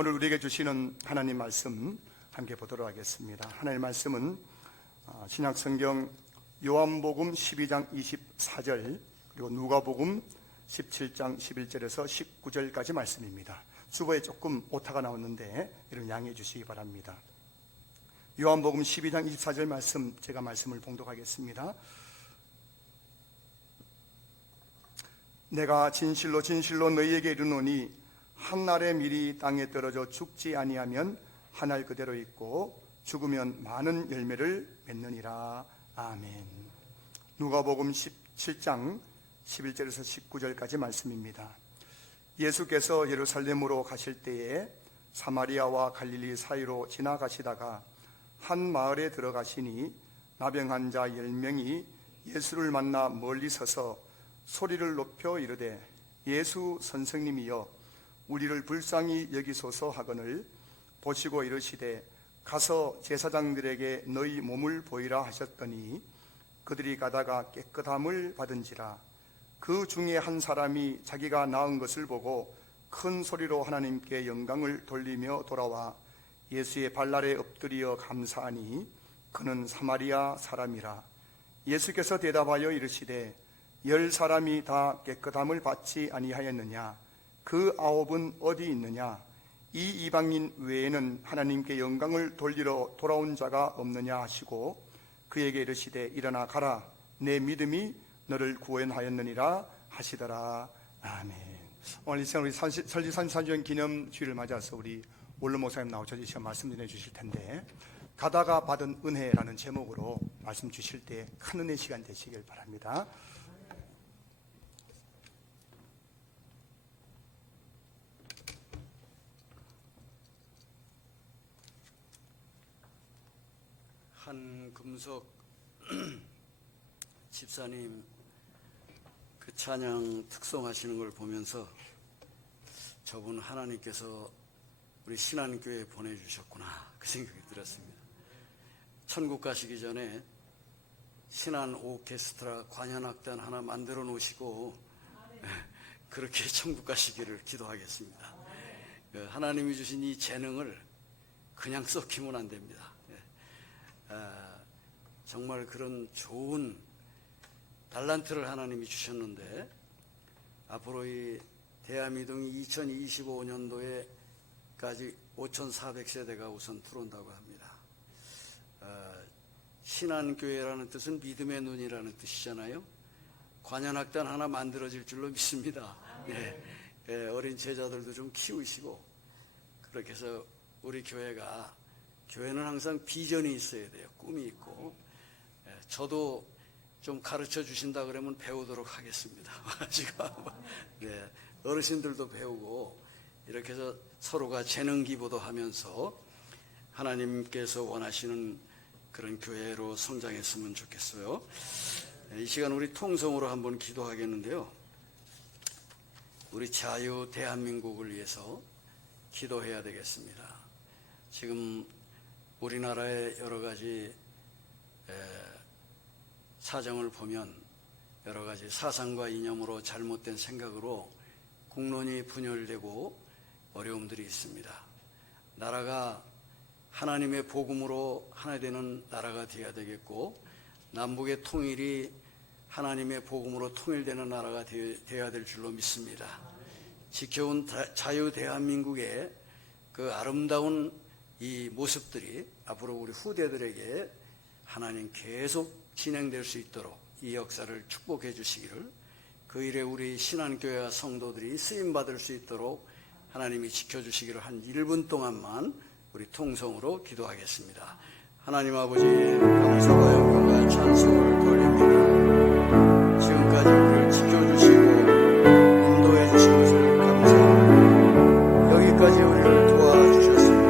오늘 우리에게 주시는 하나님 말씀 함께 보도록 하겠습니다. 하나님 말씀은 신약성경 요한복음 12장 24절 그리고 누가복음 17장 11절에서 19절까지 말씀입니다. 주보에 조금 오타가 나왔는데 이런 양해해 주시기 바랍니다. 요한복음 12장 24절 말씀, 제가 말씀을 봉독하겠습니다. 내가 진실로 진실로 너희에게 이르노니 한 알의 밀이 땅에 떨어져 죽지 아니하면 한 알 그대로 있고 죽으면 많은 열매를 맺느니라. 아멘. 누가복음 17장 11절에서 19절까지 말씀입니다. 예수께서 예루살렘으로 가실 때에 사마리아와 갈릴리 사이로 지나가시다가 한 마을에 들어가시니 나병한 자 10명이 예수를 만나 멀리 서서 소리를 높여 이르되 예수 선생님이여 우리를 불쌍히 여기소서 하거늘 보시고 이르시되 가서 제사장들에게 너희 몸을 보이라 하셨더니 그들이 가다가 깨끗함을 받은지라. 그 중에 한 사람이 자기가 나은 것을 보고 큰 소리로 하나님께 영광을 돌리며 돌아와 예수의 발날에 엎드려 감사하니 그는 사마리아 사람이라. 예수께서 대답하여 이르시되 10사람이 다 깨끗함을 받지 아니하였느냐? 그 9은 어디 있느냐? 이 이방인 외에는 하나님께 영광을 돌리러 돌아온 자가 없느냐 하시고 그에게 이르시되 일어나 가라, 내 믿음이 너를 구원하였느니라 하시더라. 아멘. 오늘 이 시간 우리 설지 33주년 기념 주일을 맞아서 우리 원로 목사님 나오셔서 이 시간 말씀 전해주실 텐데, 가다가 받은 은혜라는 제목으로 말씀 주실 때 큰 은혜 시간 되시길 바랍니다. 한금석 집사님 그 찬양 특송하시는 걸 보면서 저분 하나님께서 우리 신안교회에 보내주셨구나 그 생각이 들었습니다. 천국 가시기 전에 신안 오케스트라 관현악단 하나 만들어 놓으시고 그렇게 천국 가시기를 기도하겠습니다. 하나님이 주신 이 재능을 그냥 썩히면 안 됩니다. 정말 그런 좋은 달란트를 하나님이 주셨는데 앞으로 이 대한미동이 2025년도에까지 5,400세대가 우선 들어온다고 합니다. 신안교회라는 뜻은 믿음의 눈이라는 뜻이잖아요. 관현악단 하나 만들어질 줄로 믿습니다. 네. 어린 제자들도 좀 키우시고 그렇게 해서 우리 교회는 항상 비전이 있어야 돼요. 꿈이 있고. 저도 좀 가르쳐 주신다 그러면 배우도록 하겠습니다. 네, 어르신들도 배우고 이렇게 해서 서로가 재능 기부도 하면서 하나님께서 원하시는 그런 교회로 성장했으면 좋겠어요. 이 시간 우리 통성으로 한번 기도하겠는데요. 우리 자유 대한민국을 위해서 기도해야 되겠습니다. 지금 우리나라의 여러 가지 사정을 보면 여러 가지 사상과 이념으로 잘못된 생각으로 국론이 분열되고 어려움들이 있습니다. 나라가 하나님의 복음으로 하나 되는 나라가 되어야 되겠고 남북의 통일이 하나님의 복음으로 통일되는 나라가 되어야 될 줄로 믿습니다. 지켜온 자유 대한민국의 그 아름다운 이 모습들이 앞으로 우리 후대들에게 하나님 계속 진행될 수 있도록 이 역사를 축복해 주시기를, 그 일에 우리 신안교회와 성도들이 쓰임받을 수 있도록 하나님이 지켜주시기를 한 1분 동안만 우리 통성으로 기도하겠습니다. 하나님 아버지, 감사와 영광과 찬송을 돌립니다. 지금까지 우리를 지켜주시고 인도해 주신 것을 감사합니다. 여기까지 우리를 도와주셨습니다.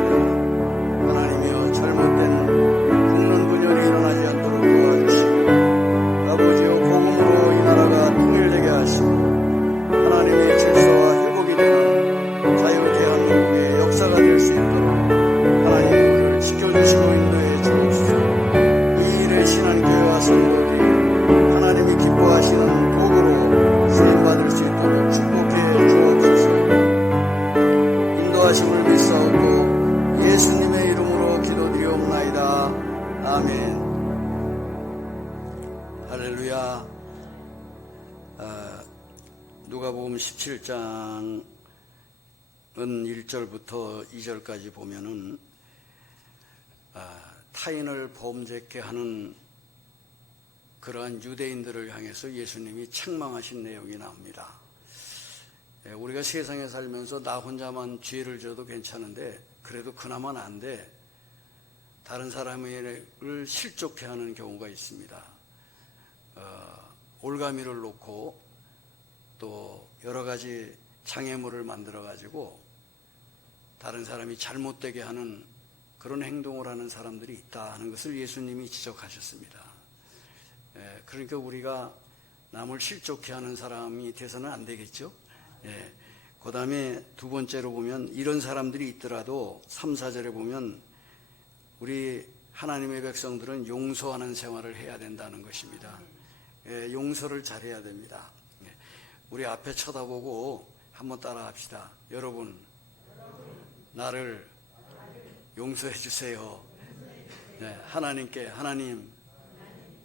하나님이여, 잘못된 국론 분열이 일어나지 않도록 도와주시고 아버지여, 복음으로 이 나라가 통일되게 하시고 하나님의 질서와 회복이 되는 자유 대한민국의 역사가 될 수 있도록 하나님 우리를 지켜주시고 인도해 주옵소서. 이 일에 신안교회와 성도 감사하고 예수님의 이름으로 기도드리옵나이다. 아멘. 할렐루야. 누가복음 17장은 1절부터 2절까지 보면은 타인을 범죄케 하는 그러한 유대인들을 향해서 예수님이 책망하신 내용이 나옵니다. 우리가 세상에 살면서 나 혼자만 죄를 져도 괜찮은데 그래도 그나마 난데 다른 사람을 실족해 하는 경우가 있습니다. 올가미를 놓고 또 여러 가지 장애물을 만들어 가지고 다른 사람이 잘못되게 하는 그런 행동을 하는 사람들이 있다 하는 것을 예수님이 지적하셨습니다. 그러니까 우리가 남을 실족해 하는 사람이 돼서는 안 되겠죠. 그 다음에 두 번째로 보면 이런 사람들이 있더라도 3, 4절에 보면 우리 하나님의 백성들은 용서하는 생활을 해야 된다는 것입니다. 용서를 잘해야 됩니다. 우리 앞에 쳐다보고 한번 따라 합시다. 여러분, 나를 용서해 주세요. 하나님께, 하나님,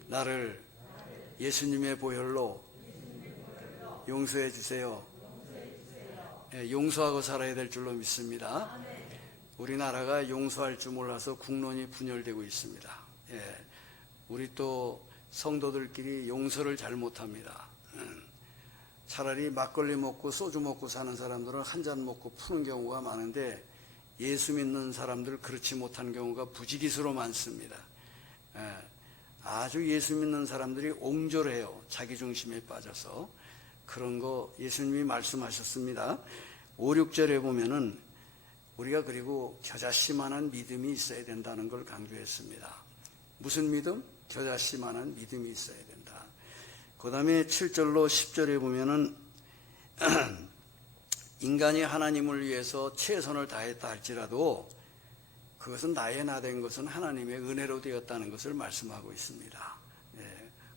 나를 예수님의 보혈로 용서해 주세요. 용서하고 살아야 될 줄로 믿습니다. 우리나라가 용서할 줄 몰라서 국론이 분열되고 있습니다. 우리 또 성도들끼리 용서를 잘 못합니다. 차라리 막걸리 먹고 소주 먹고 사는 사람들은 한 잔 먹고 푸는 경우가 많은데 예수 믿는 사람들 그렇지 못한 경우가 부지기수로 많습니다. 아주 예수 믿는 사람들이 옹졸해요. 자기 중심에 빠져서. 그런 거 예수님이 말씀하셨습니다. 5, 6절에 보면은 우리가 그리고 겨자씨만한 믿음이 있어야 된다는 걸 강조했습니다. 무슨 믿음? 겨자씨만한 믿음이 있어야 된다. 그 다음에 7절로 10절에 보면은 인간이 하나님을 위해서 최선을 다했다 할지라도 그것은 나의 나된 것은 하나님의 은혜로 되었다는 것을 말씀하고 있습니다.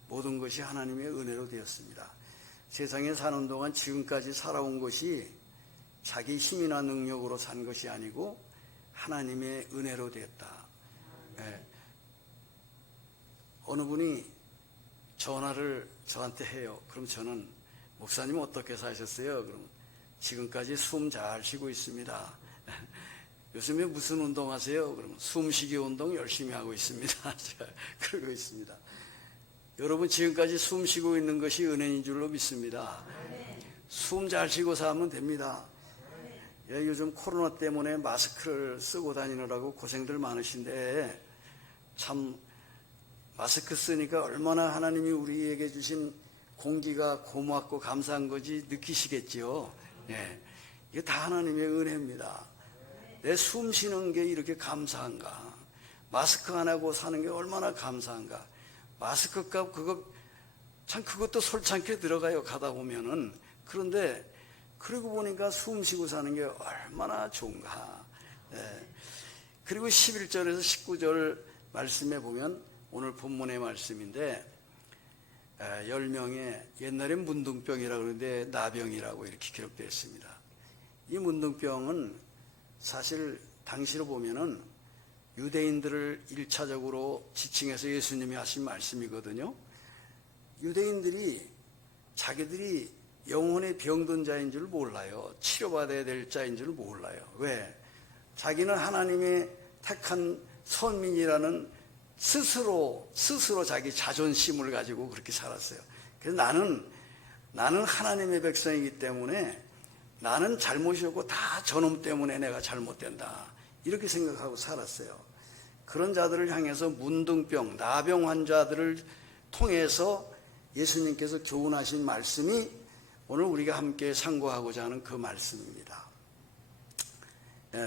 모든 것이 하나님의 은혜로 되었습니다. 세상에 사는 동안 지금까지 살아온 것이 자기 힘이나 능력으로 산 것이 아니고 하나님의 은혜로 되었다. 어느 분이 전화를 저한테 해요. 그럼 저는 목사님 어떻게 사셨어요? 그럼 지금까지 숨 잘 쉬고 있습니다. 요즘에 무슨 운동 하세요? 그러면 숨쉬기 운동 열심히 하고 있습니다. 제가 그러고 있습니다. 여러분 지금까지 숨 쉬고 있는 것이 은혜인 줄로 믿습니다. 숨 잘 쉬고 살면 됩니다. 요즘 코로나 때문에 마스크를 쓰고 다니느라고 고생들 많으신데 참 마스크 쓰니까 얼마나 하나님이 우리에게 주신 공기가 고맙고 감사한 건지 느끼시겠지요. 이게 다 하나님의 은혜입니다. 내 숨 쉬는 게 이렇게 감사한가. 마스크 안 하고 사는 게 얼마나 감사한가. 마스크 값 그것도 솔찬게 들어가요. 가다 보면은. 그런데 그러고 보니까 숨 쉬고 사는 게 얼마나 좋은가. 그리고 11절에서 19절 말씀에 보면 오늘 본문의 말씀인데 10명의 옛날에 문둥병이라고 그러는데 나병이라고 이렇게 기록되어 있습니다. 이 문둥병은 사실 당시로 보면은 유대인들을 1차적으로 지칭해서 예수님이 하신 말씀이거든요. 유대인들이 자기들이 영혼의 병든 자인 줄 몰라요. 치료받아야 될 자인 줄 몰라요. 왜? 자기는 하나님의 택한 선민이라는 스스로 자기 자존심을 가지고 그렇게 살았어요. 그래서 나는 하나님의 백성이기 때문에 나는 잘못이 없고 다 저놈 때문에 내가 잘못된다. 이렇게 생각하고 살았어요. 그런 자들을 향해서 문둥병, 나병 환자들을 통해서 예수님께서 교훈하신 말씀이 오늘 우리가 함께 상고하고자 하는 그 말씀입니다.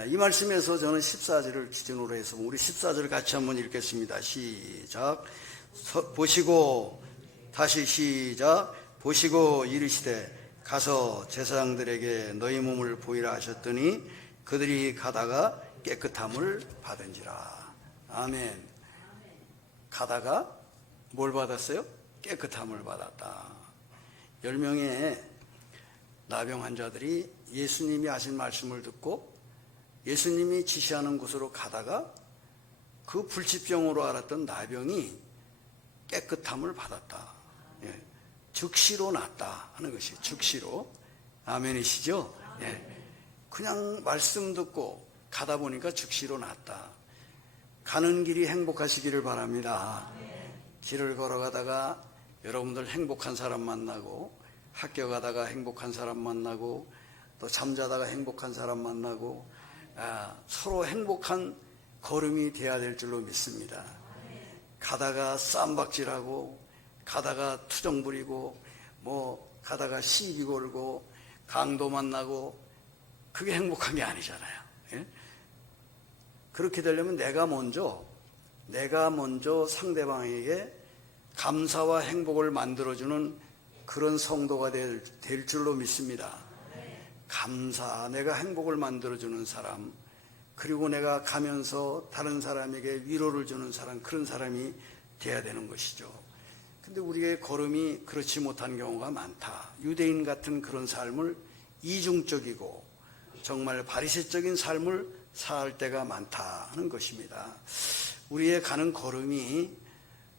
이 말씀에서 저는 14절을 기준으로 해서 우리 14절 같이 한번 읽겠습니다. 시작. 보시고 다시 시작. 보시고 이르시되 가서 제사장들에게 너희 몸을 보이라 하셨더니 그들이 가다가 깨끗함을 받은지라. 아멘. 가다가 뭘 받았어요? 깨끗함을 받았다. 10명의 나병 환자들이 예수님이 하신 말씀을 듣고 예수님이 지시하는 곳으로 가다가 그 불치병으로 앓았던 나병이 깨끗함을 받았다. 예. 즉시로 낫다 하는 것이 즉시로. 아멘이시죠? 예. 그냥 말씀 듣고 가다 보니까 즉시로 낫다. 가는 길이 행복하시기를 바랍니다. 길을 걸어가다가 여러분들 행복한 사람 만나고, 학교 가다가 행복한 사람 만나고, 또 잠자다가 행복한 사람 만나고, 서로 행복한 걸음이 돼야 될 줄로 믿습니다. 가다가 쌈박질하고, 가다가 투정 부리고, 가다가 시비 걸고, 강도 만나고, 그게 행복한 게 아니잖아요. 예? 그렇게 되려면 내가 먼저 상대방에게 감사와 행복을 만들어주는 그런 성도가 될 줄로 믿습니다. 감사, 내가 행복을 만들어주는 사람, 그리고 내가 가면서 다른 사람에게 위로를 주는 사람, 그런 사람이 돼야 되는 것이죠. 근데 우리의 걸음이 그렇지 못한 경우가 많다. 유대인 같은 그런 삶을 이중적이고 정말 바리새적인 삶을 살 때가 많다 하는 것입니다. 우리의 가는 걸음이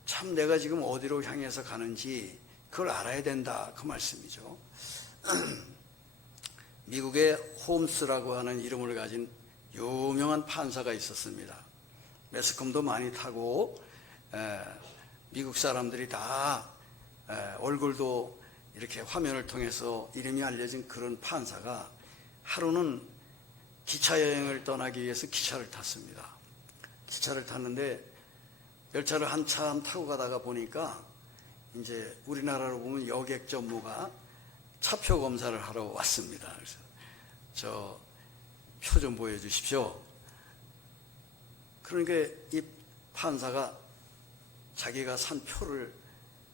참 내가 지금 어디로 향해서 가는지 그걸 알아야 된다, 그 말씀이죠. 미국의 홈스라고 하는 이름을 가진 유명한 판사가 있었습니다. 매스컴도 많이 타고 미국 사람들이 다 얼굴도 이렇게 화면을 통해서 이름이 알려진 그런 판사가 하루는 기차 여행을 떠나기 위해서 기차를 탔습니다. 기차를 탔는데 열차를 한참 타고 가다가 보니까 이제 우리나라로 보면 여객 전무가 차표 검사를 하러 왔습니다. 그래서 저 표 좀 보여주십시오. 그러니까 이 판사가 자기가 산 표를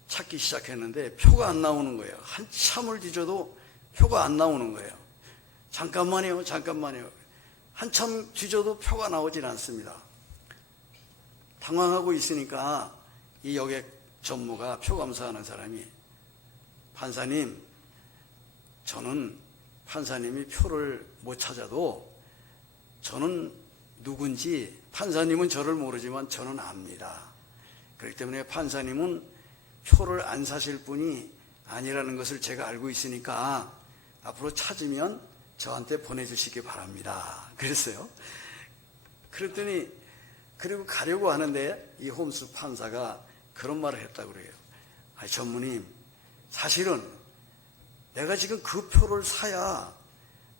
찾기 시작했는데 표가 안 나오는 거예요. 한참을 뒤져도 표가 안 나오는 거예요. 잠깐만요. 한참 뒤져도 표가 나오질 않습니다. 당황하고 있으니까 이 여객 전무가 표 검사하는 사람이, 판사님, 저는 판사님이 표를 못 찾아도 저는 누군지, 판사님은 저를 모르지만 저는 압니다. 그렇기 때문에 판사님은 표를 안 사실 분이 아니라는 것을 제가 알고 있으니까 앞으로 찾으면 저한테 보내주시기 바랍니다. 그랬어요. 그랬더니 그리고 가려고 하는데 이 홈스 판사가 그런 말을 했다고 그래요. 전무님, 사실은 내가 지금 그 표를 사야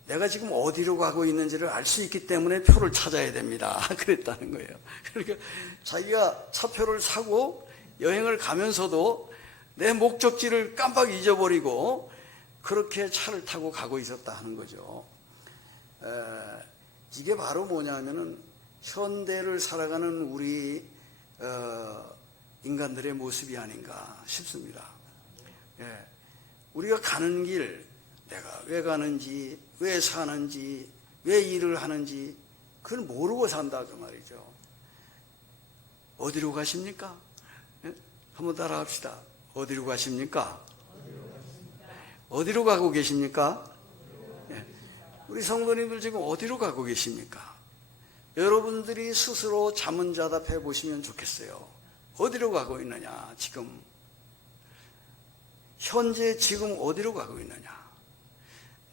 내가 지금 어디로 가고 있는지를 알 수 있기 때문에 표를 찾아야 됩니다. 그랬다는 거예요. 그러니까 자기가 차표를 사고 여행을 가면서도 내 목적지를 깜빡 잊어버리고 그렇게 차를 타고 가고 있었다 하는 거죠. 이게 바로 뭐냐면은 현대를 살아가는 우리 인간들의 모습이 아닌가 싶습니다. 우리가 가는 길, 내가 왜 가는지, 왜 사는지, 왜 일을 하는지 그걸 모르고 산다 그 말이죠. 어디로 가십니까? 한번 따라합시다. 어디로 가십니까? 어디로 가고 계십니까? 우리 성도님들 지금 어디로 가고 계십니까? 여러분들이 스스로 자문자답해 보시면 좋겠어요. 어디로 가고 있느냐, 지금. 현재 지금 어디로 가고 있느냐.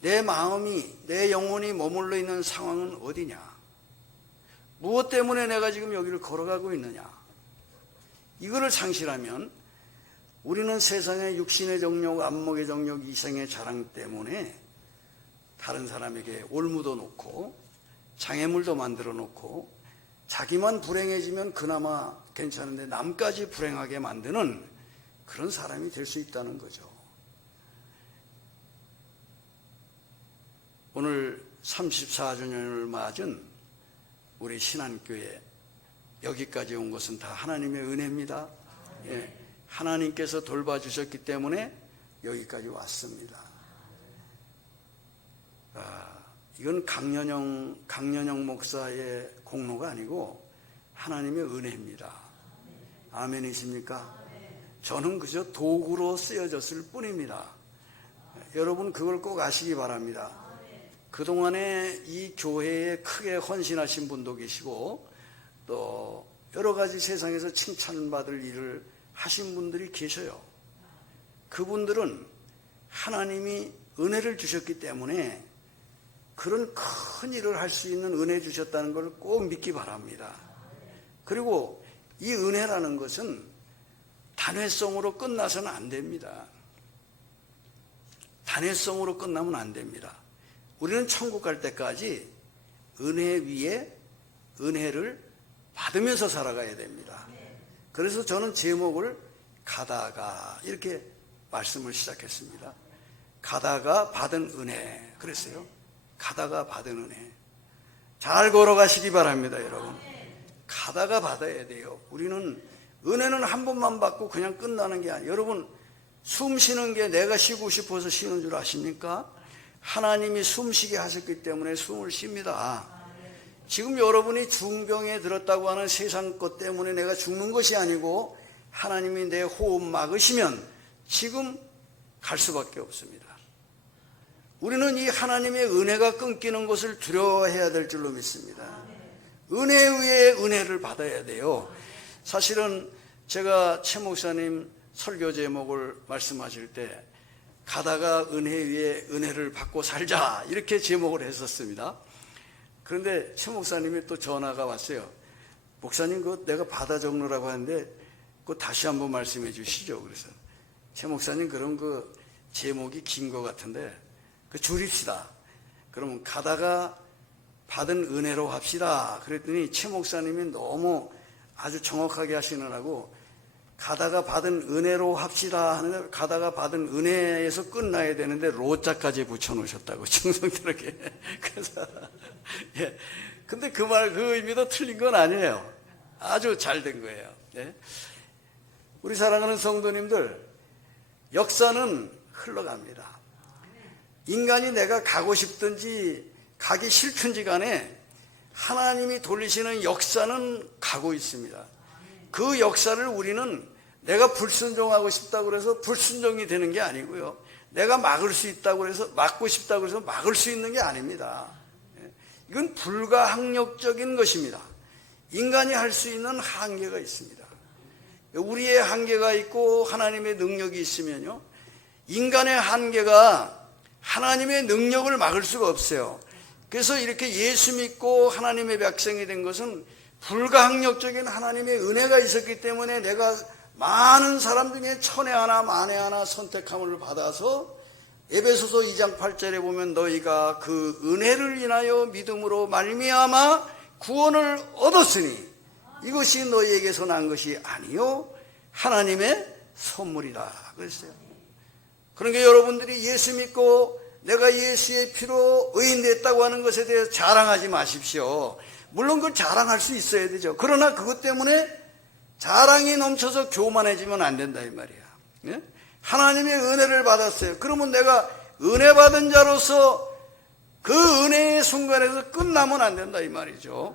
내 마음이, 내 영혼이 머물러 있는 상황은 어디냐. 무엇 때문에 내가 지금 여기를 걸어가고 있느냐. 이거를 상실하면 우리는 세상의 육신의 정욕, 안목의 정욕, 이생의 자랑 때문에 다른 사람에게 올무도 놓고 장애물도 만들어 놓고 자기만 불행해지면 그나마 괜찮은데 남까지 불행하게 만드는 그런 사람이 될 수 있다는 거죠. 오늘 34주년을 맞은 우리 신안교회 여기까지 온 것은 다 하나님의 은혜입니다. 하나님께서 돌봐주셨기 때문에 여기까지 왔습니다. 이건 강연영 목사의 공로가 아니고 하나님의 은혜입니다. 아멘이십니까? 저는 그저 도구로 쓰여졌을 뿐입니다. 여러분 그걸 꼭 아시기 바랍니다. 그동안에 이 교회에 크게 헌신하신 분도 계시고 또 여러 가지 세상에서 칭찬받을 일을 하신 분들이 계셔요. 그분들은 하나님이 은혜를 주셨기 때문에 그런 큰 일을 할 수 있는 은혜 주셨다는 걸 꼭 믿기 바랍니다. 그리고 이 은혜라는 것은 단회성으로 끝나서는 안 됩니다. 단회성으로 끝나면 안 됩니다. 우리는 천국 갈 때까지 은혜 위에 은혜를 받으면서 살아가야 됩니다. 그래서 저는 제목을 가다가 이렇게 말씀을 시작했습니다. 가다가 받은 은혜. 그랬어요. 가다가 받은 은혜. 잘 걸어가시기 바랍니다, 여러분. 가다가 받아야 돼요. 우리는 은혜는 한 번만 받고 그냥 끝나는 게 아니에요. 여러분, 숨 쉬는 게 내가 쉬고 싶어서 쉬는 줄 아십니까? 하나님이 숨 쉬게 하셨기 때문에 숨을 쉽니다. 지금 여러분이 중병에 들었다고 하는 세상 것 때문에 내가 죽는 것이 아니고 하나님이 내 호흡 막으시면 지금 갈 수밖에 없습니다. 우리는 이 하나님의 은혜가 끊기는 것을 두려워해야 될 줄로 믿습니다. 은혜 위에 은혜를 받아야 돼요. 사실은 제가 최 목사님 설교 제목을 말씀하실 때 가다가 은혜 위에 은혜를 받고 살자 이렇게 제목을 했었습니다. 그런데 최 목사님이 또 전화가 왔어요. 목사님 그거 내가 받아 적느라고 하는데 그거 다시 한번 말씀해 주시죠. 그래서 최 목사님 그럼 그 제목이 긴 것 같은데 그 줄입시다. 그러면 가다가 받은 은혜로 합시다. 그랬더니 최 목사님이 너무 아주 정확하게 하시느라고 가다가 받은 은혜로 합시다 하는데 가다가 받은 은혜에서 끝나야 되는데 로자까지 붙여놓으셨다고 정성스럽게. 그래서 예. 근데 그 의미도 틀린 건 아니에요. 아주 잘 된 거예요. 예. 우리 사랑하는 성도님들, 역사는 흘러갑니다. 인간이 내가 가고 싶든지 가기 싫든지 간에 하나님이 돌리시는 역사는 가고 있습니다. 그 역사를 우리는 내가 불순종하고 싶다고 해서 불순종이 되는 게 아니고요. 내가 막을 수 있다고 해서 막고 싶다고 해서 막을 수 있는 게 아닙니다. 이건 불가항력적인 것입니다. 인간이 할 수 있는 한계가 있습니다. 우리의 한계가 있고 하나님의 능력이 있으면요. 인간의 한계가 하나님의 능력을 막을 수가 없어요. 그래서 이렇게 예수 믿고 하나님의 백성이 된 것은 불가항력적인 하나님의 은혜가 있었기 때문에 내가 많은 사람 중에 천에 하나 만에 하나 선택함을 받아서 에베소서 2장 8절에 보면 너희가 그 은혜를 인하여 믿음으로 말미암아 구원을 얻었으니 이것이 너희에게서 난 것이 아니요 하나님의 선물이다 그랬어요. 그러니까 여러분들이 예수 믿고 내가 예수의 피로 의인됐다고 하는 것에 대해서 자랑하지 마십시오. 물론 그걸 자랑할 수 있어야 되죠. 그러나 그것 때문에 자랑이 넘쳐서 교만해지면 안 된다 이 말이야. 예? 하나님의 은혜를 받았어요. 그러면 내가 은혜 받은 자로서 그 은혜의 순간에서 끝나면 안 된다 이 말이죠.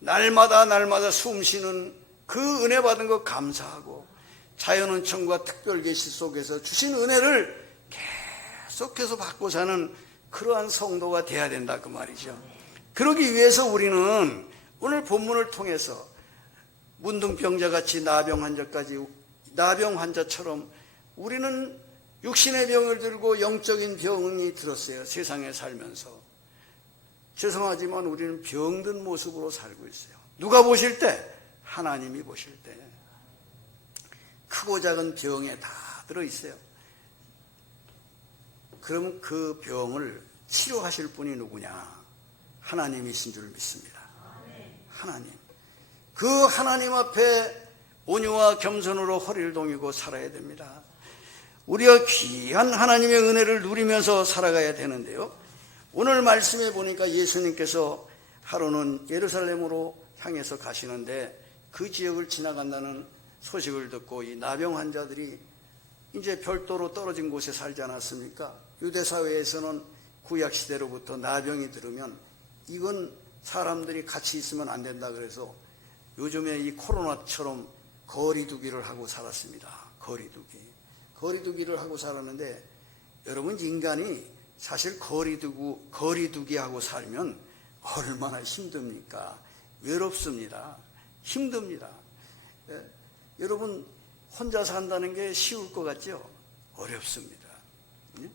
날마다 숨 쉬는 그 은혜 받은 것 감사하고 자연은총과 특별계시 속에서 주신 은혜를 계속해서 받고 사는 그러한 성도가 돼야 된다 그 말이죠. 그러기 위해서 우리는 오늘 본문을 통해서 문둥병자같이 나병 환자처럼 우리는 육신의 병을 들고 영적인 병이 들었어요. 세상에 살면서. 죄송하지만 우리는 병든 모습으로 살고 있어요. 누가 보실 때? 하나님이 보실 때. 크고 작은 병에 다 들어있어요. 그럼 그 병을 치료하실 분이 누구냐? 하나님이신 줄 믿습니다. 하나님. 그 하나님 앞에 온유와 겸손으로 허리를 동이고 살아야 됩니다. 우리가 귀한 하나님의 은혜를 누리면서 살아가야 되는데요. 오늘 말씀에 보니까 예수님께서 하루는 예루살렘으로 향해서 가시는데 그 지역을 지나간다는 소식을 듣고 이 나병 환자들이 이제 별도로 떨어진 곳에 살지 않았습니까? 유대 사회에서는 구약 시대로부터 나병이 들으면 이건 사람들이 같이 있으면 안 된다 그래서 요즘에 이 코로나처럼 거리두기를 하고 살았습니다. 거리두기를 하고 살았는데 여러분 인간이 사실 거리두기 하고 살면 얼마나 힘듭니까? 외롭습니다. 힘듭니다. 예? 여러분 혼자 산다는 게 쉬울 것 같죠? 어렵습니다. 예?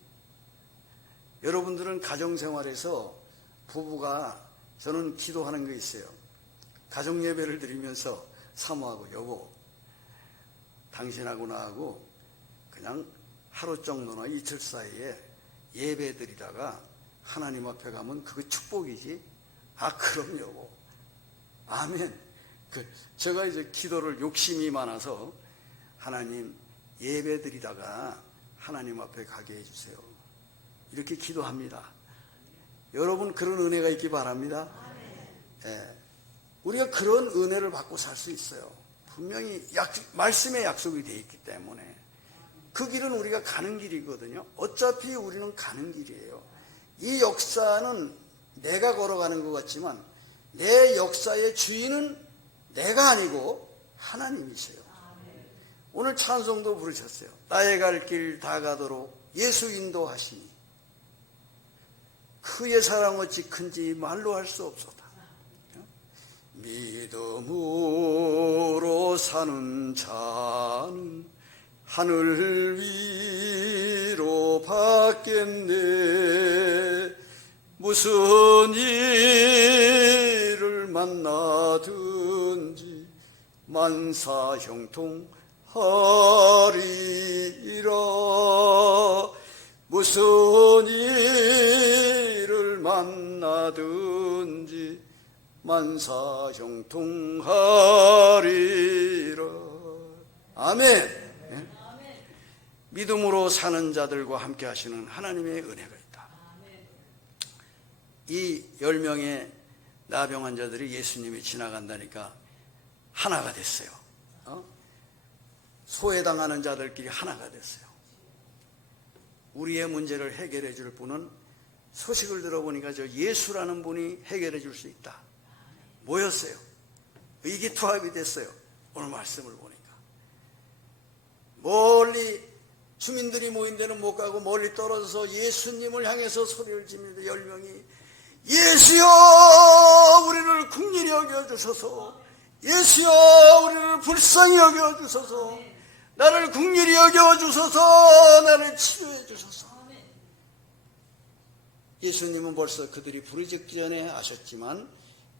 여러분들은 가정생활에서 부부가 저는 기도하는 게 있어요. 가정예배를 드리면서 사모하고 여보, 당신하고 나하고 그냥 하루 정도나 이틀 사이에 예배 드리다가 하나님 앞에 가면 그게 축복이지. 아, 그럼 여보. 아멘. 제가 이제 기도를 욕심이 많아서 하나님 예배 드리다가 하나님 앞에 가게 해주세요. 이렇게 기도합니다. 여러분 그런 은혜가 있기 바랍니다. 예. 우리가 그런 은혜를 받고 살 수 있어요. 분명히 말씀의 약속이 되어 있기 때문에 그 길은 우리가 가는 길이거든요. 어차피 우리는 가는 길이에요. 이 역사는 내가 걸어가는 것 같지만 내 역사의 주인은 내가 아니고 하나님이세요. 오늘 찬송도 부르셨어요. 나의 갈 길 다 가도록 예수 인도하시니 그의 사랑 어찌 큰지 말로 할 수 없소다. 믿음으로 사는 자는 하늘 위로 받겠네. 무슨 일을 만나든지 만사형통하리라. 무슨 일을 만나든지 만사형통하리라. 아멘. 믿음으로 사는 자들과 함께 하시는 하나님의 은혜가 있다. 이 10명의 나병 환자들이 예수님이 지나간다니까 하나가 됐어요. 소외당하는 자들끼리 하나가 됐어요. 우리의 문제를 해결해 줄 분은 소식을 들어보니까 저 예수라는 분이 해결해 줄 수 있다. 모였어요. 의기투합이 됐어요. 오늘 말씀을 보니까. 멀리 주민들이 모인 데는 못 가고 멀리 떨어져서 예수님을 향해서 소리를 지릅니다. 10명이 예수여 우리를 긍휼히 여겨주소서. 예수여 우리를 불쌍히 여겨주소서. 나를 긍휼히 여겨주소서. 나를 치료해 주소서. 예수님은 벌써 그들이 부르짖기 전에 아셨지만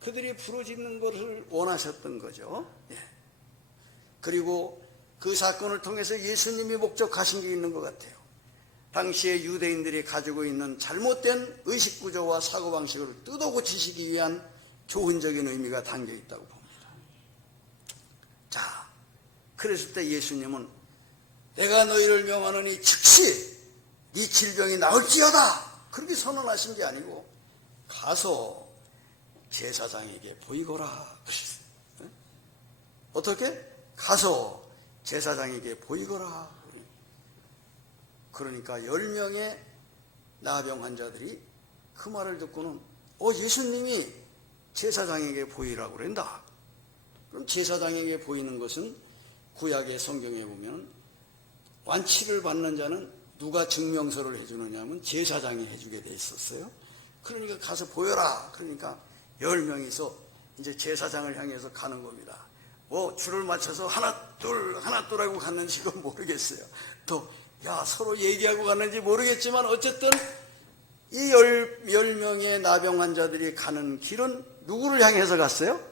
그들이 부르짖는 것을 원하셨던 거죠. 그리고 그 사건을 통해서 예수님이 목적하신 게 있는 것 같아요. 당시에 유대인들이 가지고 있는 잘못된 의식구조와 사고방식을 뜯어고치시기 위한 교훈적인 의미가 담겨 있다고 봅니다. 자, 그랬을 때 예수님은 내가 너희를 명하노니 즉시 네 질병이 나을지어다 그렇게 선언하신 게 아니고 가서 제사장에게 보이거라 그러셨어요. 어떻게? 가서 제사장에게 보이거라. 그러니까 10명의 나병 환자들이 그 말을 듣고는 예수님이 제사장에게 보이라고 그런다. 그럼 제사장에게 보이는 것은 구약의 성경에 보면 완치를 받는 자는 누가 증명서를 해주느냐 하면 제사장이 해주게 돼 있었어요. 그러니까 가서 보여라. 그러니까 10명이서 이제 제사장을 향해서 가는 겁니다. 줄을 맞춰서 하나 둘 하고 갔는지 그건 모르겠어요. 서로 얘기하고 갔는지 모르겠지만 어쨌든 이 10명의 나병 환자들이 가는 길은 누구를 향해서 갔어요?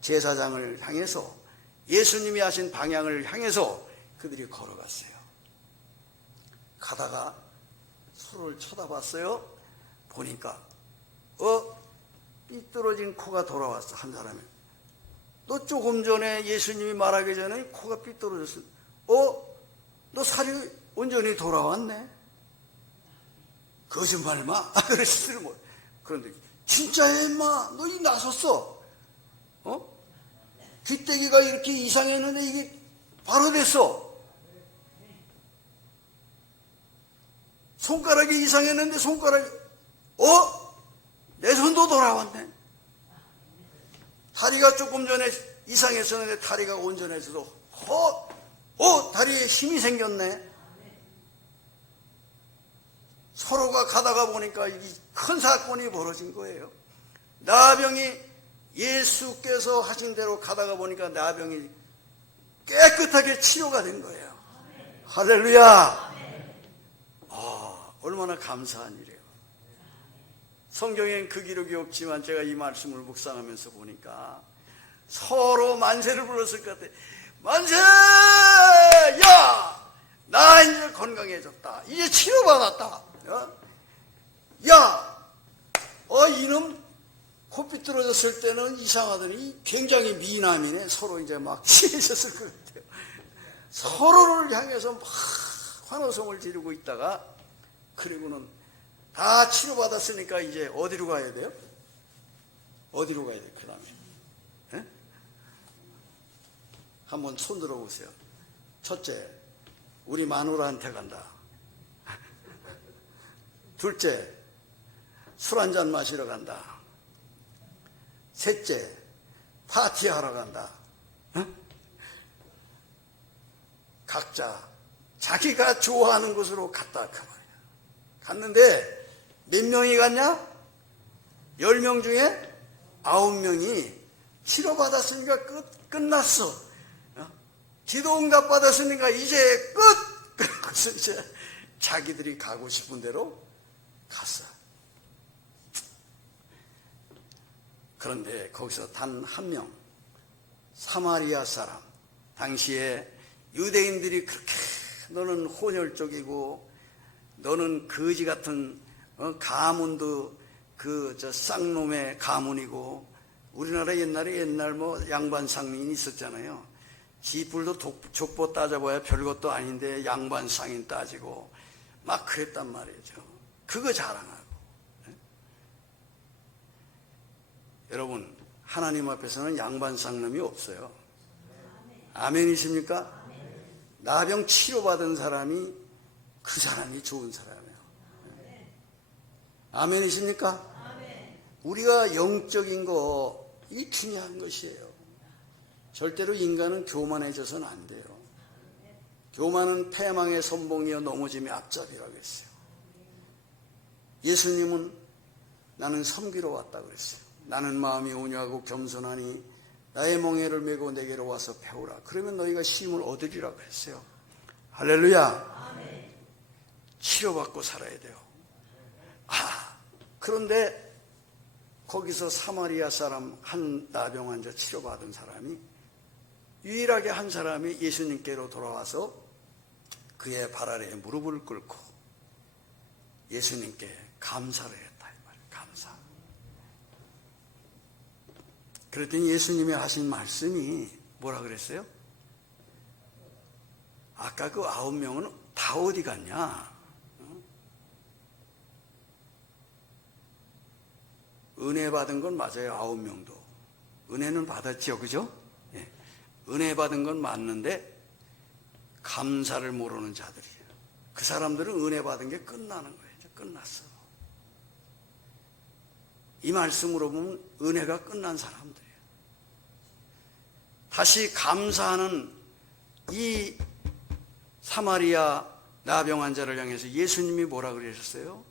제사장을 향해서 예수님이 하신 방향을 향해서 그들이 걸어갔어요. 가다가 서로를 쳐다봤어요. 보니까 삐뚤어진 코가 돌아왔어. 한 사람이. 너 조금 전에 예수님이 말하기 전에 코가 삐뚤어졌어. 너 살이 온전히 돌아왔네. 거짓말 마. 그러시더니 그런데 진짜야 임마. 너 이 나섰어. 귀때기가 이렇게 이상했는데 이게 바로 됐어. 손가락이 이상했는데 손가락이 내 손도 돌아왔네. 다리가 조금 전에 이상했었는데 다리가 온전해져서 다리에 힘이 생겼네. 서로가 가다가 보니까 이 큰 사건이 벌어진 거예요. 나병이 예수께서 하신 대로 가다가 보니까 나병이 깨끗하게 치료가 된 거예요. 할렐루야. 얼마나 감사한 일이에요. 성경엔 그 기록이 없지만 제가 이 말씀을 묵상하면서 보니까 서로 만세를 불렀을 것 같아요. 만세! 야! 나 이제 건강해졌다. 이제 치료받았다. 야! 이놈 코 삐뚤어졌을 때는 이상하더니 굉장히 미남이네. 서로 이제 막 친해졌을 것 같아요. 서로를 향해서 막 환호성을 지르고 있다가 그리고는 다 치료받았으니까 이제 어디로 가야 돼요? 어디로 가야 돼요? 그 다음에 한번 손 들어보세요. 첫째, 우리 마누라한테 간다. 둘째, 술 한잔 마시러 간다. 셋째, 파티하러 간다. 각자 자기가 좋아하는 곳으로 갔다 그 말이야. 갔는데 몇 명이 갔냐? 10명 중에 9명이 치료받았으니까 끝났어. 기도 응답 받았으니까 이제 끝! 그래서 이제 자기들이 가고 싶은 대로 갔어. 그런데 거기서 단 한 명, 사마리아 사람, 당시에 유대인들이 그렇게 너는 혼혈족이고 너는 거지 같은 가문도 쌍놈의 가문이고 우리나라 옛날 뭐 양반 상인이 있었잖아요. 지뿔도 족보 따져봐야 별것도 아닌데 양반 상인 따지고 막 그랬단 말이죠. 그거 자랑하고. 여러분, 하나님 앞에서는 양반 상놈이 없어요. 아멘이십니까? 나병 치료받은 사람이 그 사람이 좋은 사람이에요. 아멘이십니까? 우리가 영적인 거 이 중요한 것이에요. 절대로 인간은 교만해져서는 안 돼요. 교만은 패망의 선봉이여 넘어짐의 앞잡이라고 했어요. 예수님은 나는 섬기러 왔다 그랬어요. 나는 마음이 온유하고 겸손하니 나의 멍에를 메고 내게로 와서 배우라. 그러면 너희가 쉼을 얻으리라고 했어요. 할렐루야. 치료받고 살아야 돼요. 그런데 거기서 사마리아 사람 한 나병 환자 치료받은 사람이 유일하게 한 사람이 예수님께로 돌아와서 그의 발 아래에 무릎을 꿇고 예수님께 감사를 했다. 이 말이에요. 감사. 그랬더니 예수님이 하신 말씀이 뭐라 그랬어요? 아까 그 9명은 다 어디 갔냐? 은혜 받은 건 맞아요. 9명도. 은혜는 받았지요. 그죠? 예. 은혜 받은 건 맞는데 감사를 모르는 자들이에요. 그 사람들은 은혜 받은 게 끝나는 거예요. 끝났어. 이 말씀으로 보면 은혜가 끝난 사람들이에요. 다시 감사하는 이 사마리아 나병 환자를 향해서 예수님이 뭐라 그러셨어요?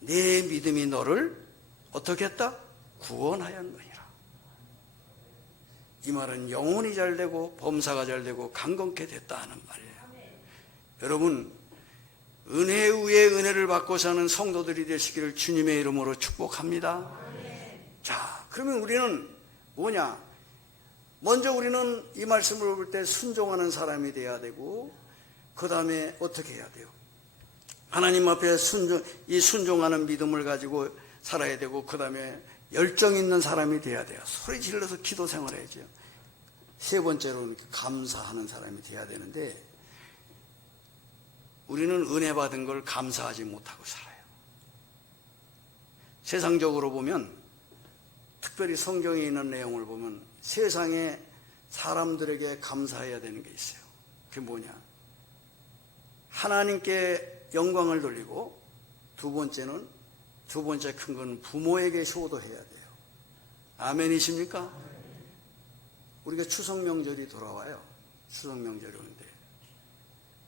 내 믿음이 너를 어떻게 했다? 구원하였느니라. 이 말은 영혼이 잘되고 범사가 잘되고 강건케 됐다 하는 말이에요. 여러분, 은혜 위에 은혜를 받고 사는 성도들이 되시기를 주님의 이름으로 축복합니다. 자, 그러면 우리는 뭐냐? 먼저 우리는 이 말씀을 볼 때 순종하는 사람이 돼야 되고, 그 다음에 어떻게 해야 돼요? 하나님 앞에 순종하는 믿음을 가지고 살아야 되고, 그 다음에 열정 있는 사람이 돼야 돼요. 소리 질러서 기도 생활해야죠. 세 번째로는 감사하는 사람이 돼야 되는데, 우리는 은혜 받은 걸 감사하지 못하고 살아요. 세상적으로 보면, 특별히 성경에 있는 내용을 보면 세상에 사람들에게 감사해야 되는 게 있어요. 그게 뭐냐? 하나님께 영광을 돌리고, 두 번째 큰 건 부모에게 효도해야 돼요. 아멘이십니까? 우리가 추석 명절이 돌아와요. 추석 명절이 오는데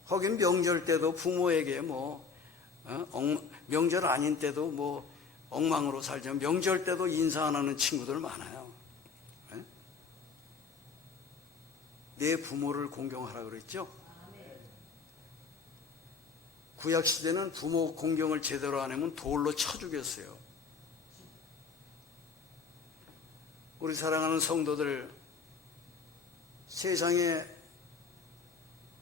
거긴 명절 때도 부모에게 명절 아닌 때도 뭐 엉망으로 살지만 명절 때도 인사 안 하는 친구들 많아요. 내 부모를 공경하라 그랬죠? 구약시대는 부모 공경을 제대로 안 하면 돌로 쳐 죽였어요. 우리 사랑하는 성도들, 세상에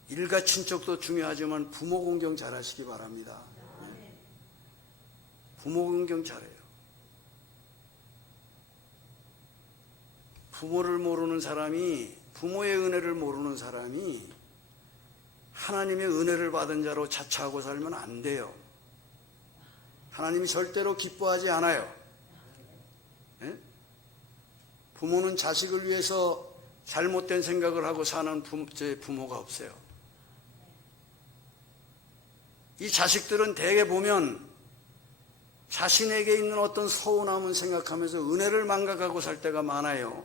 일가 친척도 중요하지만 부모 공경 잘하시기 바랍니다. 부모 공경 잘해요. 부모를 모르는 사람이, 부모의 은혜를 모르는 사람이 하나님의 은혜를 받은 자로 자처하고 살면 안 돼요. 하나님이 절대로 기뻐하지 않아요. 네? 부모는 자식을 위해서 잘못된 생각을 하고 사는 부모가 없어요. 이 자식들은 대개 보면 자신에게 있는 어떤 서운함을 생각하면서 은혜를 망각하고 살 때가 많아요.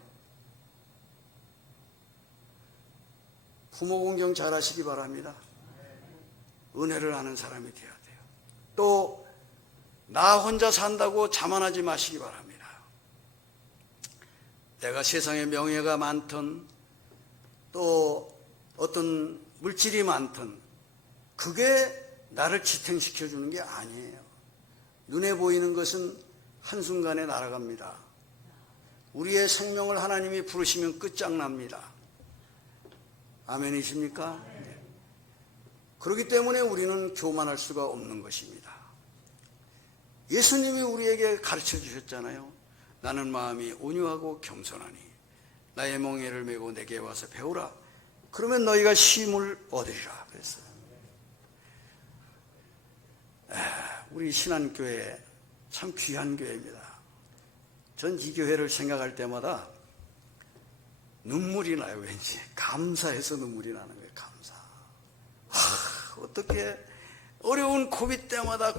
부모 공경 잘 하시기 바랍니다. 은혜를 아는 사람이 되어야 돼요. 또 나 혼자 산다고 자만하지 마시기 바랍니다. 내가 세상에 명예가 많든 또 어떤 물질이 많든 그게 나를 지탱시켜주는 게 아니에요. 눈에 보이는 것은 한순간에 날아갑니다. 우리의 생명을 하나님이 부르시면 끝장납니다. 아멘이십니까? 네. 그렇기 때문에 우리는 교만할 수가 없는 것입니다. 예수님이 우리에게 가르쳐 주셨잖아요. 나는 마음이 온유하고 겸손하니 나의 멍에를 메고 내게 와서 배우라. 그러면 너희가 쉼을 얻으리라 그랬어요. 우리 신안교회 참 귀한 교회입니다. 전 이 교회를 생각할 때마다 눈물이 나요. 왠지 감사해서 눈물이 나는 거예요. 감사. 어떻게 어려운 고비 때마다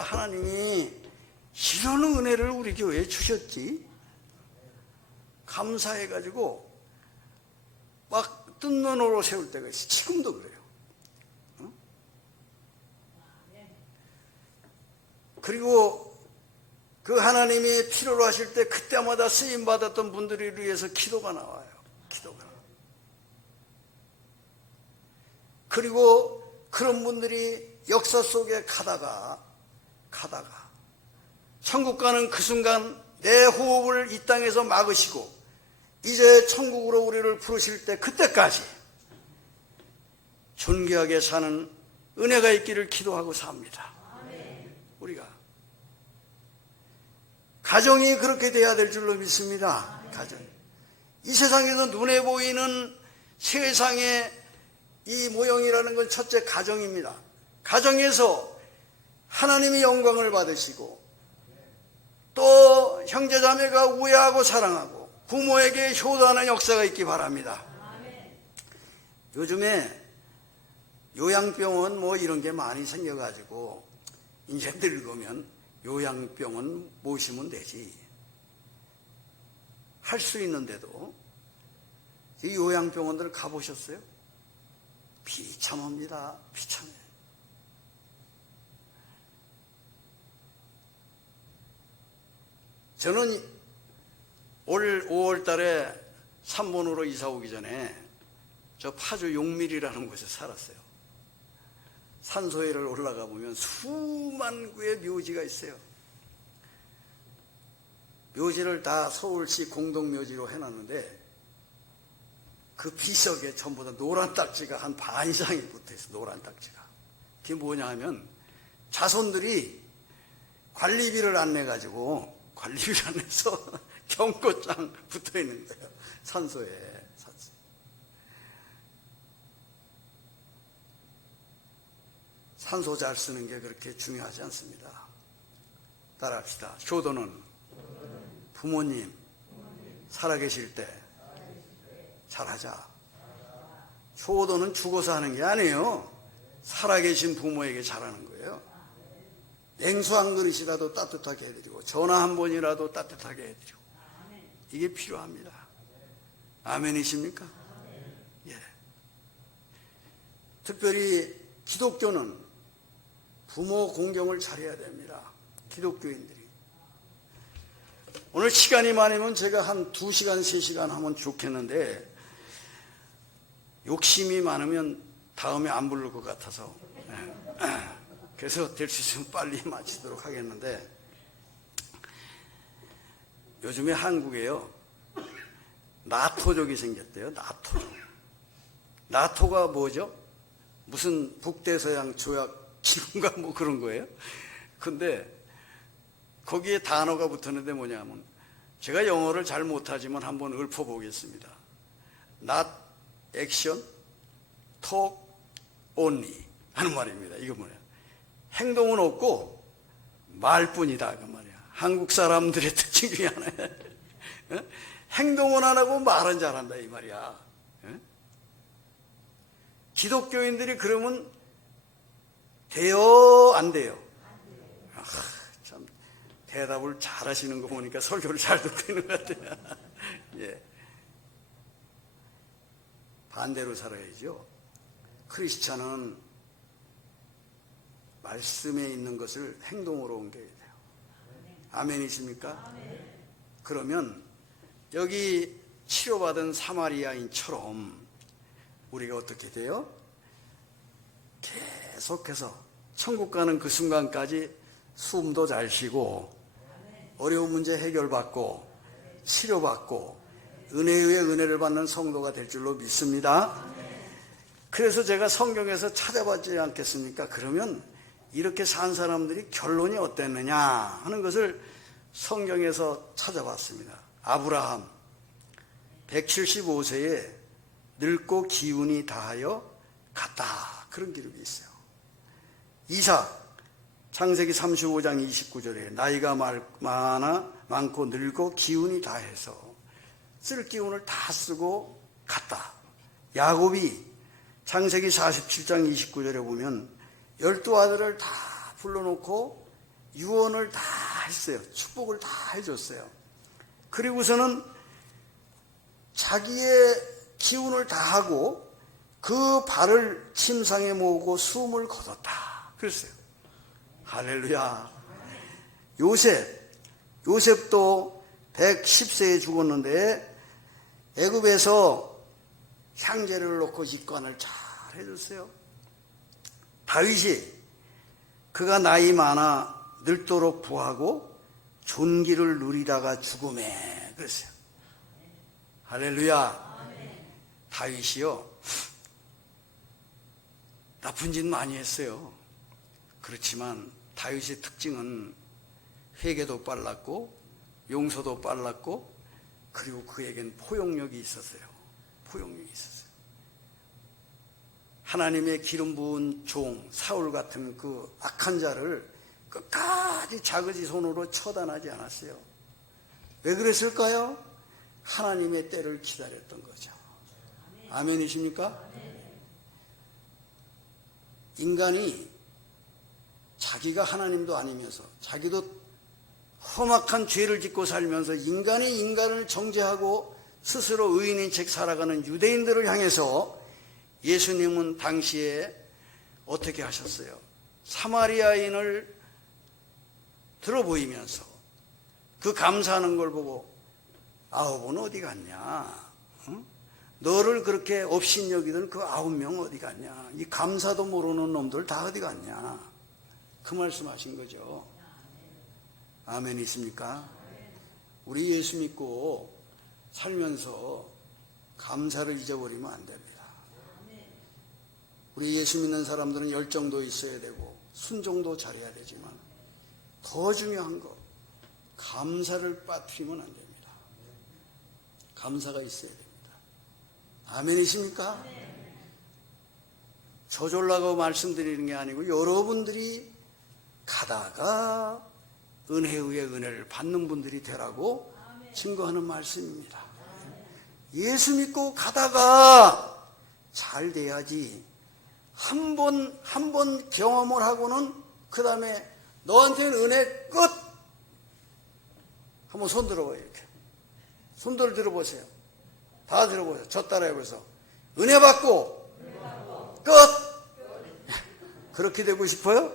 하나님이 이런 은혜를 우리 교회에 주셨지? 감사해가지고 막 뜬 눈으로 세울 때가 있어요. 지금도 그래요. 그리고 그 하나님이 필요로 하실 때 그때마다 쓰임받았던 분들을 위해서 기도가 나와요. 기도가. 그리고 그런 분들이 역사 속에 가다가 천국 가는 그 순간 내 호흡을 이 땅에서 막으시고 이제 천국으로 우리를 부르실 때 그때까지 존귀하게 사는 은혜가 있기를 기도하고 삽니다. 우리가 가정이 그렇게 돼야 될 줄로 믿습니다. 가정. 이 세상에서 눈에 보이는 세상의 이 모형이라는 건 첫째 가정입니다. 가정에서 하나님이 영광을 받으시고 또 형제자매가 우애하고 사랑하고 부모에게 효도하는 역사가 있기 바랍니다. 요즘에 요양병원 뭐 이런 게 많이 생겨가지고 이제 늙으면 요양병원 모시면 되지. 할 수 있는데도 이 요양병원들 가보셨어요? 비참합니다. 비참해. 저는 올 5월 달에 삼본으로 이사 오기 전에 저 파주 용밀이라는 곳에 살았어요. 산소회를 올라가 보면 수만 구의 묘지가 있어요. 묘지를 다 서울시 공동묘지로 해놨는데 그 비석에 전부 다 노란 딱지가 한 반 이상이 붙어있어요. 노란 딱지가. 그게 뭐냐 하면 자손들이 관리비를 안 내가지고 관리비를 안 내서 경고장 붙어있는 거예요. 산소에. 산소 잘 쓰는 게 그렇게 중요하지 않습니다. 따라합시다. 효도는 부모님 살아계실 때 잘하자. 효도는 죽어서 하는 게 아니에요. 살아계신 부모에게 잘하는 거예요. 냉수 한 그릇이라도 따뜻하게 해드리고 전화 한 번이라도 따뜻하게 해드리고 이게 필요합니다. 아멘이십니까? 예. 특별히 기독교는 부모 공경을 잘해야 됩니다. 기독교인들이. 오늘 시간이 많으면 제가 한 2시간, 3시간 하면 좋겠는데 욕심이 많으면 다음에 안 부를 것 같아서 그래서 될 수 있으면 빨리 마치도록 하겠는데, 요즘에 한국에요 나토족이 생겼대요. 나토족. 나토가 뭐죠? 무슨 북대서양 조약 기구인가 뭐 그런 거예요. 근데 거기에 단어가 붙었는데 뭐냐면, 제가 영어를 잘 못하지만 한번 읊어보겠습니다. Not action, talk only 하는 말입니다. 이거 뭐냐? 행동은 없고 말뿐이다 그 말이야. 한국 사람들의 특징 중에 하나야. 행동은 안 하고 말은 잘한다 이 말이야. 기독교인들이 그러면 돼요 안 돼요? 참 대답을 잘 하시는 거 보니까 설교를 잘 듣고 있는 것 같아요. 예. 반대로 살아야죠. 크리스찬은 말씀에 있는 것을 행동으로 옮겨야 돼요. 아멘이십니까? 그러면 여기 치료받은 사마리아인처럼 우리가 어떻게 돼요? 계속해서 천국 가는 그 순간까지 숨도 잘 쉬고 어려운 문제 해결받고 치료받고 은혜 위에 은혜를 받는 성도가 될 줄로 믿습니다. 그래서 제가 성경에서 찾아봤지 않겠습니까? 그러면 이렇게 산 사람들이 결론이 어땠느냐 하는 것을 성경에서 찾아봤습니다. 아브라함 175세에 늙고 기운이 다하여 갔다, 그런 기록이 있어요. 이삭 창세기 35장 29절에 나이가 많고 늙고 기운이 다해서 쓸 기운을 다 쓰고 갔다. 야곱이 창세기 47장 29절에 보면 12아들을 다 불러놓고 유언을 다 했어요. 축복을 다 해줬어요. 그리고서는 자기의 기운을 다하고 그 발을 침상에 모으고 숨을 거뒀다 그랬어요. 할렐루야. 요셉도 110세에 죽었는데 애굽에서 향제를 놓고 입관을 잘 해줬어요. 다윗이 그가 나이 많아 늙도록 부하고 존귀를 누리다가 죽음에 그랬어요. 할렐루야. 다윗이요 나쁜 짓 많이 했어요. 그렇지만 다윗의 특징은 회개도 빨랐고 용서도 빨랐고 그리고 그에겐 포용력이 있었어요. 포용력이 있었어요. 하나님의 기름 부은 종 사울 같은 그 악한 자를 끝까지 자그지 손으로 처단하지 않았어요. 왜 그랬을까요? 하나님의 때를 기다렸던 거죠. 아멘이십니까? 인간이 자기가 하나님도 아니면서 자기도 험악한 죄를 짓고 살면서 인간이 인간을 정죄하고 스스로 의인인 책 살아가는 유대인들을 향해서 예수님은 당시에 어떻게 하셨어요? 사마리아인을 들어보이면서 그 감사하는 걸 보고 아홉은 어디 갔냐? 응? 너를 그렇게 업신여기던 그 9명 어디 갔냐? 이 감사도 모르는 놈들 다 어디 갔냐? 그 말씀하신 거죠. 아멘 있습니까? 우리 예수 믿고 살면서 감사를 잊어버리면 안 됩니다. 우리 예수 믿는 사람들은 열정도 있어야 되고 순종도 잘해야 되지만 더 중요한 거 감사를 빠뜨리면 안 됩니다. 감사가 있어야 됩니다. 아멘이십니까? 저졸라고 말씀드리는 게 아니고 여러분들이 가다가 은혜 위에 은혜를 받는 분들이 되라고 증거하는 말씀입니다. 예수 믿고 가다가 잘 돼야지 한 번 경험을 하고는 그 다음에 너한테는 은혜 끝! 한번 손 들어봐요. 이렇게 손들 들어보세요. 다 들어보세요. 저 따라해보세요. 은혜 받고 끝! 그렇게 되고 싶어요?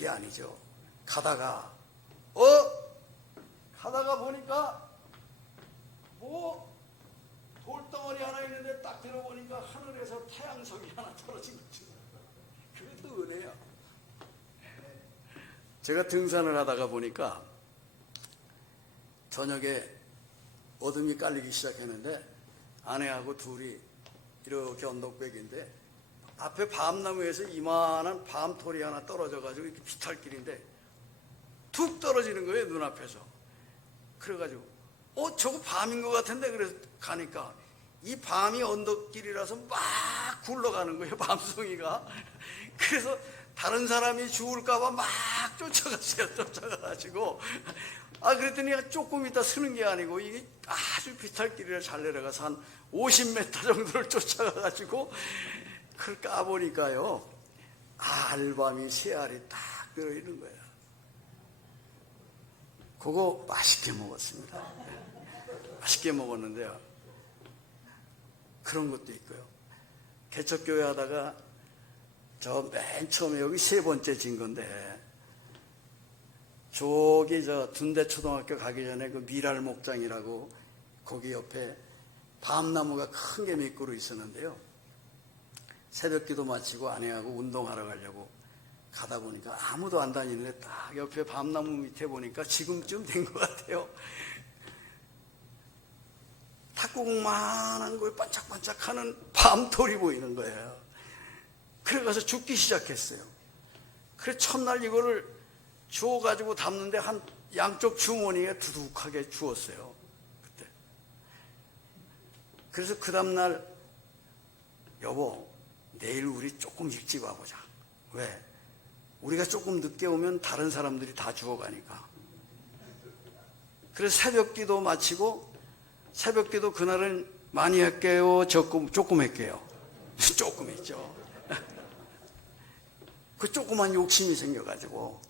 그게 아니죠. 가다가 보니까 뭐 돌덩어리 하나 있는데 딱 들어보니까 하늘에서 태양성이 하나 떨어진 거죠. 그것도 은혜야. 제가 등산을 하다가 보니까 저녁에 어둠이 깔리기 시작했는데 아내하고 둘이 이렇게 언덕백인데 앞에 밤나무에서 이만한 밤토리 하나 떨어져가지고 이렇게 비탈길인데 툭 떨어지는 거예요, 눈앞에서. 그래가지고 저거 밤인 것 같은데. 그래서 가니까 이 밤이 언덕길이라서 막 굴러가는 거예요, 밤송이가. 그래서 다른 사람이 죽을까봐 막 쫓아갔어요. 쫓아가가지고 그랬더니 조금 있다 서는 게 아니고 이게 아주 비탈길이라 잘 내려가서 한 50m 정도를 쫓아가가지고 그걸 까보니까요, 알밤이 세 알이 딱 들어있는 거예요. 그거 맛있게 먹었습니다. 맛있게 먹었는데요, 그런 것도 있고요. 개척교회 하다가 저 맨 처음에 여기 세 번째 진 건데, 저기 저 둔대초등학교 가기 전에 그 미랄 목장이라고 거기 옆에 밤나무가 큰 게 몇 그루 있었는데요. 새벽기도 마치고 아내하고 운동하러 가려고 가다 보니까 아무도 안 다니는데 딱 옆에 밤나무 밑에 보니까 지금쯤 된 것 같아요. 탁구공만한 거에 반짝반짝하는 밤돌이 보이는 거예요. 그래 가서 죽기 시작했어요. 그래 첫날 이거를 주워가지고 담는데 한 양쪽 주머니에 두둑하게 주웠어요. 그때. 그래서 그 다음날 여보, 내일 우리 조금 일찍 와보자. 왜? 우리가 조금 늦게 오면 다른 사람들이 다 죽어가니까. 그래서 새벽기도 마치고, 새벽기도 그날은 많이 할게요? 조금 할게요? 조금 했죠. 그 조그만 욕심이 생겨가지고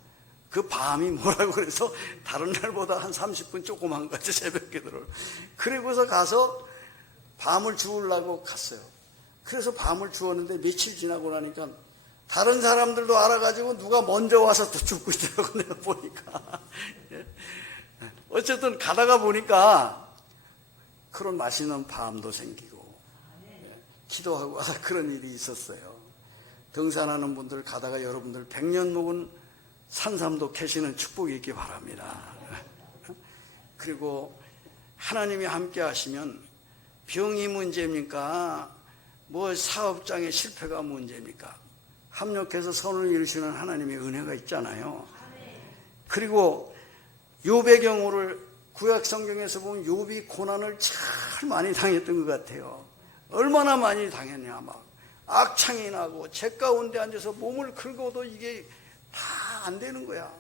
그 밤이 뭐라고 그래서 다른 날보다 한 30분 조금 한 거죠, 새벽기도를. 그리고서 가서 밤을 주우려고 갔어요. 그래서 밤을 주웠는데 며칠 지나고 나니까 다른 사람들도 알아가지고 누가 먼저 와서 또 죽고 있더라고, 내가 보니까. 어쨌든 가다가 보니까 그런 맛있는 밤도 생기고 기도하고 그런 일이 있었어요. 등산하는 분들 가다가 여러분들 100년 묵은 산삼도 캐시는 축복이 있기 바랍니다. 그리고 하나님이 함께 하시면 병이 문제입니까? 뭐 사업장의 실패가 문제입니까? 합력해서 선을 이루시는 하나님의 은혜가 있잖아요. 그리고 욥의 경우를 구약 성경에서 보면 욥이 고난을 참 많이 당했던 것 같아요. 얼마나 많이 당했냐. 막 악창이 나고 재 가운데 앉아서 몸을 긁어도 이게 다 안 되는 거야.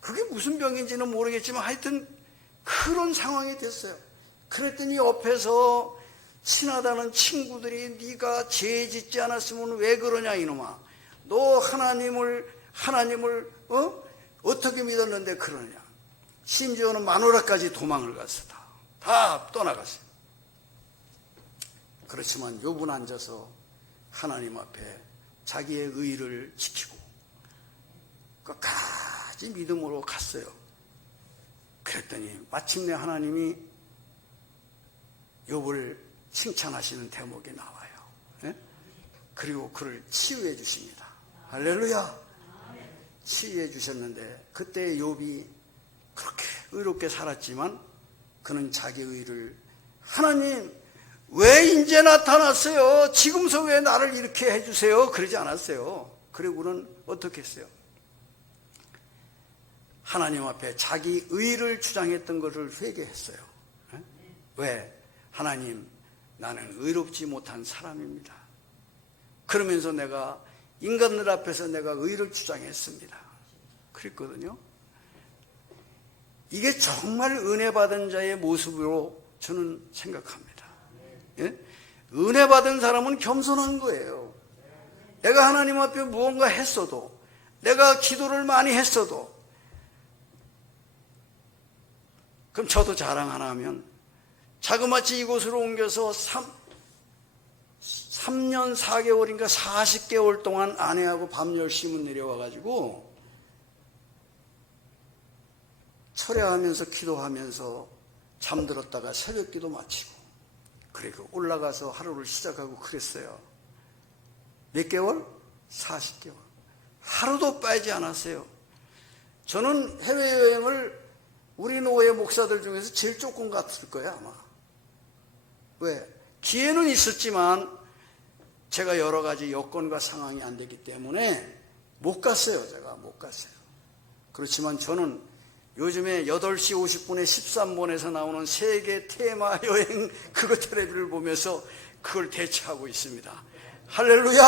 그게 무슨 병인지는 모르겠지만 하여튼 그런 상황이 됐어요. 그랬더니 옆에서 친하다는 친구들이 네가 죄 짓지 않았으면 왜 그러냐 이놈아. 너 하나님을 어떻게 믿었는데 그러냐. 심지어는 마누라까지 도망을 갔어. 다 떠나갔어요. 그렇지만 욥은 앉아서 하나님 앞에 자기의 의를 지키고 끝까지 믿음으로 갔어요. 그랬더니 마침내 하나님이 욥을 칭찬하시는 대목이 나와요. 예? 그리고 그를 치유해 주십니다. 할렐루야. 치유해 주셨는데 그때 욥이 그렇게 의롭게 살았지만 그는 자기 의를 하나님 왜 이제 나타났어요? 지금서 왜 나를 이렇게 해주세요? 그러지 않았어요. 그리고는 어떻게 했어요? 하나님 앞에 자기 의를 주장했던 것을 회개했어요. 왜? 하나님, 나는 의롭지 못한 사람입니다. 그러면서 내가 인간들 앞에서 내가 의를 주장했습니다. 그랬거든요. 이게 정말 은혜 받은 자의 모습으로 저는 생각합니다. 예? 은혜 받은 사람은 겸손한 거예요. 내가 하나님 앞에 무언가 했어도, 내가 기도를 많이 했어도, 그럼 저도 자랑 하나 하면 자그마치 이곳으로 옮겨서 3년 4개월인가 40개월 동안 아내하고 밤 10시면 내려와가지고 철야하면서 기도하면서 잠들었다가 새벽기도 마치고 그리고 올라가서 하루를 시작하고 그랬어요. 몇 개월? 40개월. 하루도 빠지지 않았어요. 저는 해외여행을 우리 노예 목사들 중에서 제일 조금 갔을 거예요, 아마. 왜? 기회는 있었지만 제가 여러 가지 여건과 상황이 안 됐기 때문에 못 갔어요. 제가 못 갔어요. 그렇지만 저는 요즘에 8시 50분에 13번에서 나오는 세계 테마 여행 그거 텔레비를 보면서 그걸 대처하고 있습니다. 할렐루야!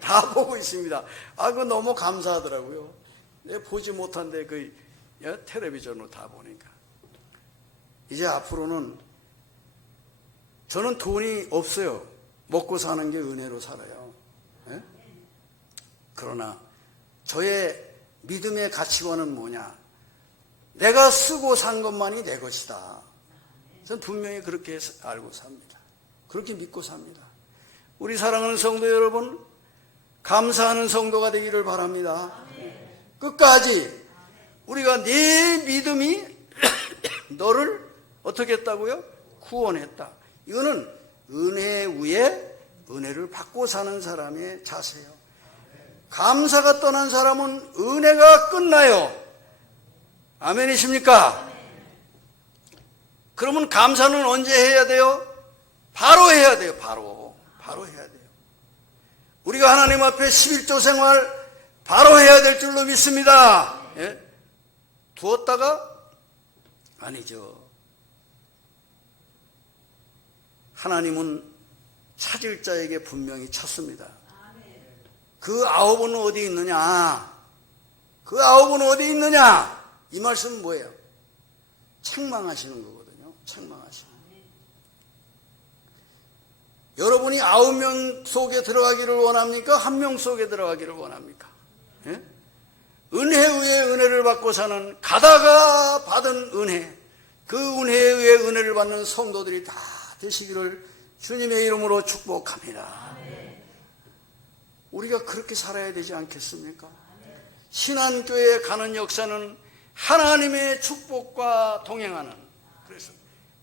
다 보고 있습니다. 그거 너무 감사하더라고요. 내가 보지 못한데 그 텔레비전으로 다 보니까. 이제 앞으로는 저는 돈이 없어요. 먹고 사는 게 은혜로 살아요. 예? 그러나 저의 믿음의 가치관은 뭐냐? 내가 쓰고 산 것만이 내 것이다. 저는 분명히 그렇게 알고 삽니다. 그렇게 믿고 삽니다. 우리 사랑하는 성도 여러분, 감사하는 성도가 되기를 바랍니다. 끝까지 우리가 네 믿음이 너를 어떻게 했다고요? 구원했다. 이거는 은혜 위에 은혜를 받고 사는 사람의 자세예요. 감사가 떠난 사람은 은혜가 끝나요. 아멘이십니까? 그러면 감사는 언제 해야 돼요? 바로 해야 돼요. 바로 해야 돼요. 우리가 하나님 앞에 11조 생활 바로 해야 될 줄로 믿습니다. 예? 두었다가? 아니죠. 하나님은 찾을 자에게 분명히 찾습니다. 그 9은 어디 있느냐? 그 9은 어디 있느냐? 이 말씀은 뭐예요? 책망하시는 거거든요. 책망하시는. 여러분이 9명 속에 들어가기를 원합니까? 1명 속에 들어가기를 원합니까? 예? 은혜 위에 은혜를 받고 사는 가다가 받은 은혜, 그 은혜에 의해 은혜를 받는 성도들이 다 되시기를 주님의 이름으로 축복합니다. 우리가 그렇게 살아야 되지 않겠습니까? 신안교회에 가는 역사는 하나님의 축복과 동행하는, 그래서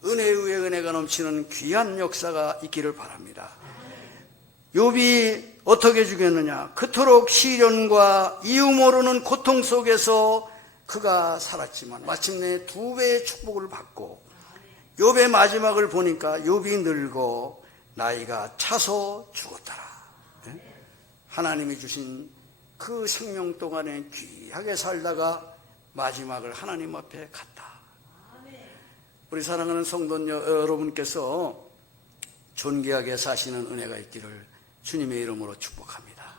은혜 위에 은혜가 넘치는 귀한 역사가 있기를 바랍니다. 욥이 어떻게 죽였느냐? 그토록 시련과 이유 모르는 고통 속에서 그가 살았지만 마침내 2배의 축복을 받고, 욥의 마지막을 보니까 욥이 늙어 나이가 차서 죽었더라. 하나님이 주신 그 생명 동안에 귀하게 살다가 마지막을 하나님 앞에 갔다. 우리 사랑하는 성도 여러분께서 존귀하게 사시는 은혜가 있기를 주님의 이름으로 축복합니다.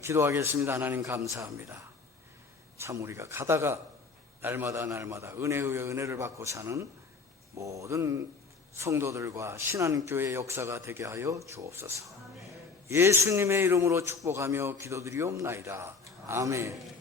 기도하겠습니다. 하나님 감사합니다. 참 우리가 가다가 날마다 은혜 위에 은혜를 받고 사는 모든 성도들과 신안교회의 역사가 되게 하여 주옵소서. 예수님의 이름으로 축복하며 기도드리옵나이다. 아멘.